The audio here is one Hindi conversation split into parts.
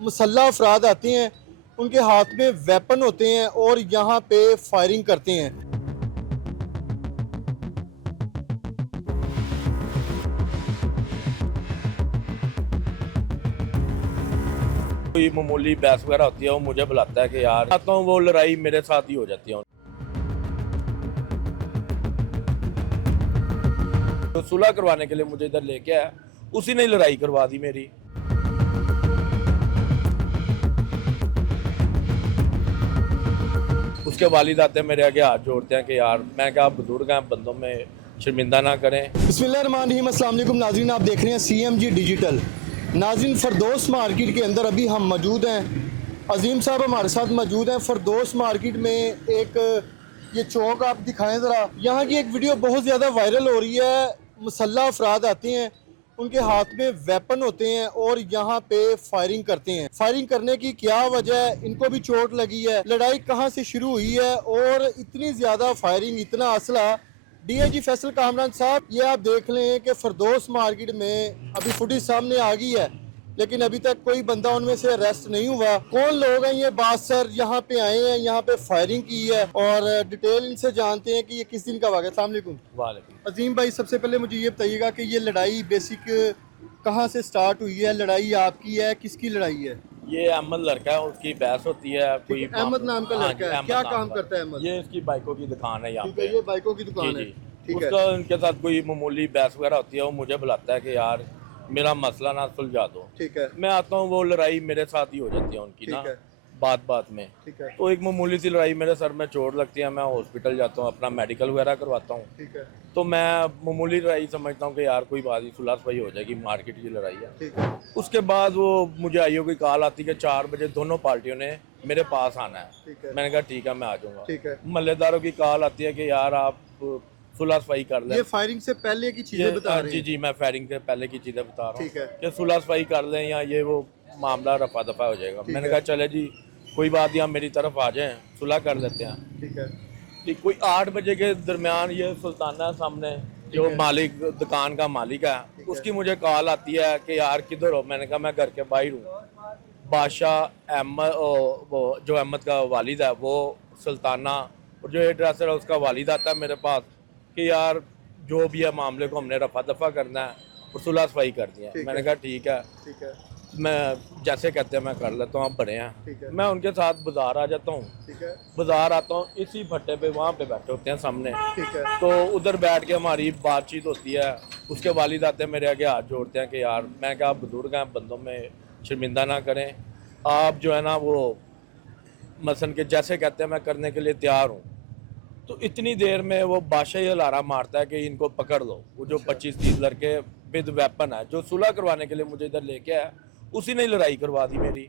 मुसल्लह अफराद आते हैं, उनके हाथ में वेपन होते हैं और यहाँ पे फायरिंग करते हैं। कोई मामूली बहस वगैरह होती है वो मुझे बुलाता है कि यार आता हूँ, वो लड़ाई मेरे साथ ही हो जाती है। तो सुलह करवाने के लिए मुझे इधर लेके आया, उसी ने लड़ाई करवा दी मेरी। उसके वालिद आते हैं मेरे आगे हाथ जोड़ते हैं कि यार मैं क्या बुजुर्ग हैं, बंदों में शर्मिंदा ना करें। बिस्मिल्लाहिर्रहमानिर्रहीम, अस्सलाम वालेकुम नाज़रीन, आप देख रहे हैं CMG डिजिटल। नाज़रीन, फरदौस मार्केट के अंदर अभी हम मौजूद हैं। अजीम साहब हमारे साथ मौजूद हैं। फरदौस मार्केट में एक ये चौक आप दिखाएं ज़रा। यहाँ की एक वीडियो बहुत ज़्यादा वायरल हो रही है। मुसल्लह अफराद आते हैं, उनके हाथ में वेपन होते हैं और यहाँ पे फायरिंग करते हैं। फायरिंग करने की क्या वजह है, इनको भी चोट लगी है, लड़ाई कहाँ से शुरू हुई है और इतनी ज़्यादा फायरिंग, इतना असला। DIG फैसल कामरान साहब, ये आप देख लें कि फरदौस मार्केट में अभी फुटेज सामने आ गई है, लेकिन अभी तक कोई बंदा उनमें से अरेस्ट नहीं हुआ। कौन लोग हैं ये बासर, यहाँ पे आए हैं, यहाँ पे फायरिंग की है, और डिटेल इनसे जानते हैं कि ये किस दिन का वाक़या है। अस्सलाम वालेकुम। वालेकुम। अजीम भाई, सबसे पहले मुझे ये बताइएगा कि ये लड़ाई बेसिक कहाँ से स्टार्ट हुई है? लड़ाई आपकी है, किसकी लड़ाई है? ये अहमद लड़का है, उसकी बहस होती है। कोई अहमद नाम का लड़का है, अहमद क्या नाम काम का। करता है अहमद? ये इसकी बाइकों की दुकान है यहाँ ठीक पे। है, ये बाइकों की दुकान है। जी। ठीक है, उसका उनके साथ कोई मामूली बहस वगैरह होती है, वो मुझे बुलाता है कि यार मेरा मसला ना सुलझा दो। ठीक है, मैं आता हूँ, वो लड़ाई मेरे साथ ही हो जाती है उनकी ना, ठीक है, बात बात में। ठीक है, तो एक मामूली सी लड़ाई, मेरे सर में चोट लगती है, मैं हॉस्पिटल जाता हूँ, अपना मेडिकल वगैरह करवाता हूँ। ठीक है, तो मैं मामूली लड़ाई समझता हूँ कि यार कोई बात ही सुलह सफाई हो जाएगी, मार्केट की लड़ाई है। ठीक है, उसके बाद वो मुझे आईओ की कॉल आती है कि 4 बजे दोनों पार्टियों ने मेरे पास आना है। ठीक है, मैंने कहा ठीक है, मैं आ जाऊँगा। ठीक है। महल्लेदारों की कॉल आती है कि यार आप सुलह सफाई कर लें। ये फायरिंग से पहले की चीजें बता रहे जी हैं? जी, मैं फायरिंग से पहले की चीज़ें बता रहा हूँ ठीक है, कि सुलह सफाई कर लें या ये वो मामला रफा दफा हो जाएगा। ठीक मैंने है। कहा चले जी, कोई बात नहीं, आप मेरी तरफ आ जाएं, सुलह कर लेते हैं। ठीक है, ठीक, कोई 8 बजे के दरमियान ये सुल्ताना सामने जो है। मालिक, दुकान का मालिक है, ठीक है। उसकी मुझे कॉल आती है कि यार किधर हो। मैंने कहा मैं घर के बाहर हूँ। बादशाह अहमद, वो जो अहमद का वालिद है, वो सुल्ताना, और जो एड्रेसर है उसका वालिद आता है मेरे पास कि यार जो भी है मामले को हमने रफा दफा करना है और सुलह सफाई कर दी है। ठीक मैंने है। कहा ठीक है, ठीक है, मैं जैसे कहते हैं मैं कर लेता हूँ, आप बड़े ठीक हैं। है। मैं उनके साथ बाजार आ जाता हूँ। ठीक है, बाजार आता हूँ, इसी भट्टे पे वहाँ पे बैठे होते हैं सामने। ठीक है, तो उधर बैठ के हमारी बातचीत होती है। उसके वालिद आते हैं मेरे आगे हाथ जोड़ते हैं कि यार मैं क्या बुजुर्ग हैं, बंदों में शर्मिंदा ना करें, आप जो है ना वो मसलन के जैसे कहते हैं मैं करने के लिए तैयार हूँ। तो इतनी देर में वो बादशाह ही लारा मारता है कि इनको पकड़ लो। वो जो 25-30 लड़के विद वेपन है, जो सुलह करवाने के लिए मुझे इधर लेके आया, उसी ने लड़ाई करवा दी मेरी।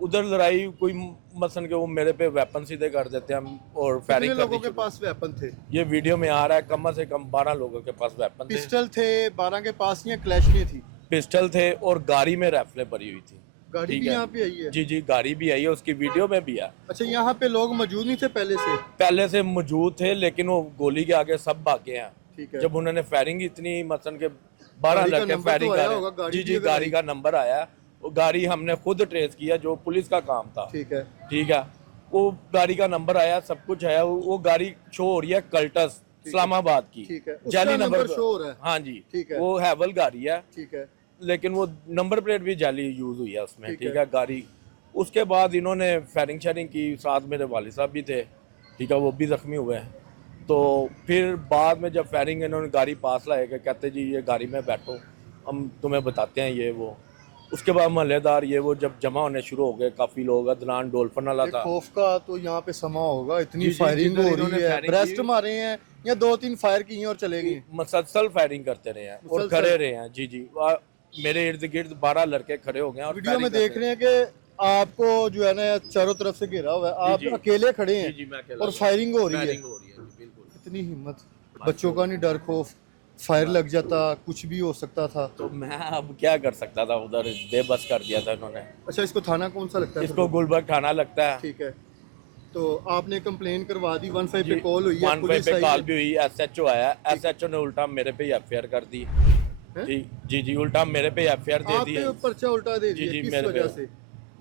उधर लड़ाई कोई मसलन के वो मेरे पे वेपन सीधे कर देते हैं और कितने फायरिंग लोगों करनी के पास वेपन थे? ये वीडियो में आ रहा है, कम से कम 12 लोगों के पास वेपन थे। पिस्टल थे 12 के पास या क्लैशनी थी? पिस्टल थे और गाड़ी में राइफलें भरी हुई थी। गाड़ी ठीक भी है। यहाँ पे आई है? जी जी, गाड़ी भी आई है, उसकी वीडियो में भी है। अच्छा, यहाँ पे लोग मौजूद नहीं थे पहले से? पहले से मौजूद थे, लेकिन वो गोली के आगे सब भागे हैं। ठीक है। जब उन्होंने फायरिंग इतनी मसलन के 12 गाड़ी का लड़के नंबर फायरिंग तो आया कर होगा, रहे गाड़ी हैं। जी भी जी, अगर गाड़ी आई। का नंबर आया, वो गाड़ी हमने खुद ट्रेस किया, जो पुलिस का काम था। ठीक है, ठीक है, वो गाड़ी का नंबर आया, सब कुछ है। वो गाड़ी शो हो रही है कल्टस इस्लामाबाद की। ठीक है। जाली उसका नंबर नंबर शो हो रहा है? हाँ जी, ठीक है। वो हैवल गाड़ी है, ठीक है, लेकिन वो नंबर प्लेट भी जाली यूज हुई है उसमें। ठीक ठीक है। है, गाड़ी। उसके बाद इन्होंने फायरिंग शायरिंग की, साथ मेरे वालिद साहब भी थे। ठीक है, वो भी जख्मी हुए हैं। तो फिर बाद में जब फायरिंग, इन्होंने गाड़ी पास लाए कि कहते जी ये गाड़ी में बैठो, हम तुम्हें बताते हैं ये वो। उसके बाद महल्लेदार ये वो जब जमा होने शुरू हो गए, काफ़ी लोग, अदनान डोल्फन वाला एक था। खौफ का तो यहाँ पे समा होगा, इतनी जी, जी, फायरिंग जिधर हो इन्होंने रही है। फायरिंग ब्रेस्ट की। मारे हैं या 2-3 फायर की हैं और चले गए? मुसलसल फायरिंग करते रहे हैं और मुसलसल? खड़े रहे हैं। जी जी, मेरे इर्द गिर्द 12 लड़के खड़े हो गए हैं और वीडियो में firing देख करते रहे हैं कि आपको जो है ना चारों तरफ से घेरा हुआ है, आप जी। अकेले खड़े जी हैं जी, मैं अकेला और था। फायरिंग हो रही है। फायरिंग हो रही है जी, बिल्कुल। इतनी हिम्मत, बच्चों का नहीं डर खौफ? फायर लग जाता, कुछ भी हो सकता था। तो मैं अब क्या कर सकता था, उधर बेबस कर दिया था इन्होंने। अच्छा, इसको थाना कौन सा लगता है? इसको गुलबर्ग थाना लगता है। ठीक है, तो आपने कंप्लेन करवा दी, 15 जी, पे कॉल हुई है, 15 पुलिस पे आई कॉल है? भी हुई, SHO आया, SHO ने उल्टा मेरे पे एफआईआर कर दी। हैं? जी जी जी, उल्टा मेरे पे एफआईआर दे आप दी पे है। पर्चा उल्टा दे जी दिया, जी, किस मेरे वजह पे से?